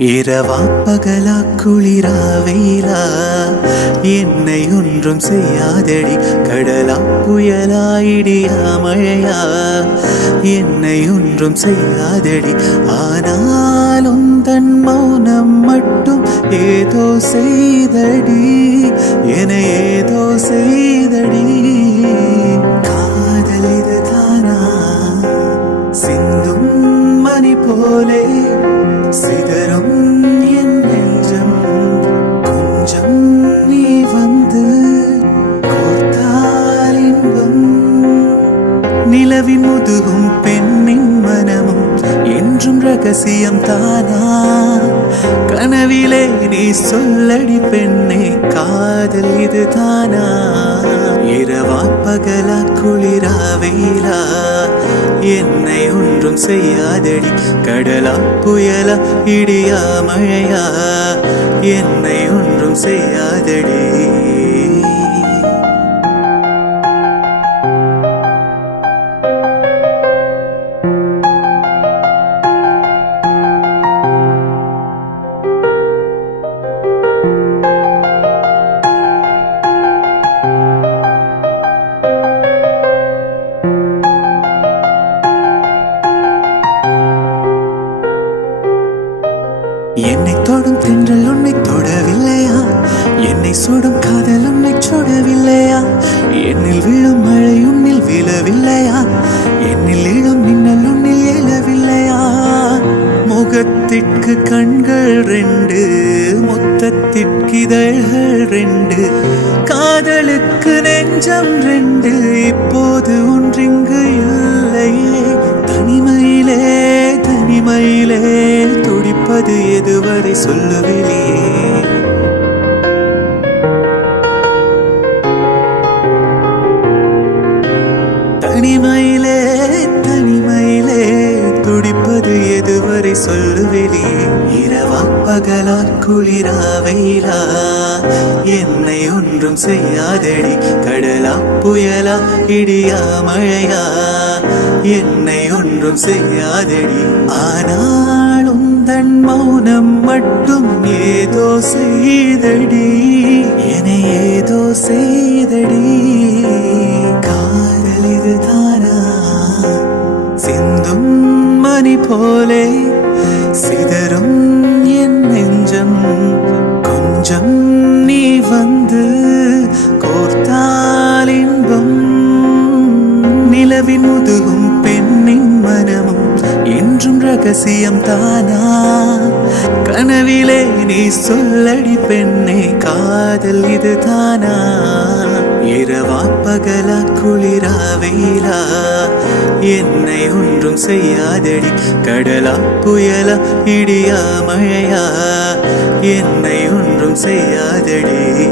இரவா பகலா குளிரா வெயிலா என்னை ஒன்றும் செய்யாதடி கடலா புயலா இடியா மழையா? என்னை ஒன்றும் செய்யாதடி ஆனாலும் தன் மௌனம் மட்டும் ஏதோ செய்தடி என ஏதோ செய்தடி. நிலவின் முதுகும் பெண்ணின் மனமும் என்றும் ரகசியம் தானா? கனவிலே நீ சொல்லடி பெண்ணே காதல் இது தானா? இரவா பகலா குளிரா வெயிலா? என்னை ஒன்றும் செய்யாதடி கடலா புயலா இடியா மழையா? என்னை ஒன்றும் செய்யாதடி. என்னை தொடும் தென்றல் உன்னை தொடவில்லையா? என்னை சுடும் காதல் உன்னை சுடவில்லையா? என்னில் விழும் மழை உன்னில் விழவில்லையா? என்னில் இழும் மின்னல் உன்னில் எழவில்லையா? முகத்திற்கு கண்கள் ரெண்டு மொத்தத்திற்கு இதழ்கள் ரெண்டு காதலுக்கு நெஞ்சம் ரெண்டு இப்போது ஒன்றிங்கு இல்லையே. தனிமையிலே தனிமையிலே. துடிப்பது எதுவரை சொல்லுவிலே தனிமையிலே தனிமையிலே துடிப்பது எதுவரை சொல்லுவிலே இரவா பகலா குளிரா வெயிலா என்னை ஒன்றும் செய்யாதடி. கடலா புயலா இடியா மழையா என்னை ஒன்றும் செய்யாதடி. ஆனால் தன் மௌனம் மட்டும் ஏதோ செய்தடி என ஏதோ செய்தடி. காதல் இதுதானா? சிந்தும் மணி போலே சிதறும் என் நெஞ்சம். கொஞ்சம் நீ வந்து கோர்த்தால் இன்பம் நிலவின் முதுகும் பெண்ணின் மனமும். என்றும் ரகசியம் தானா? கனவிலே நீ சொல்லடி பெண்ணே காதல் இது தானா இரவா பகலா குளிரா வெயிலா? என்னை ஒன்றும் செய்யாதடி கடலா புயலா இடியா மழையா? என்னை ஒன்றும் செய்யாதடி.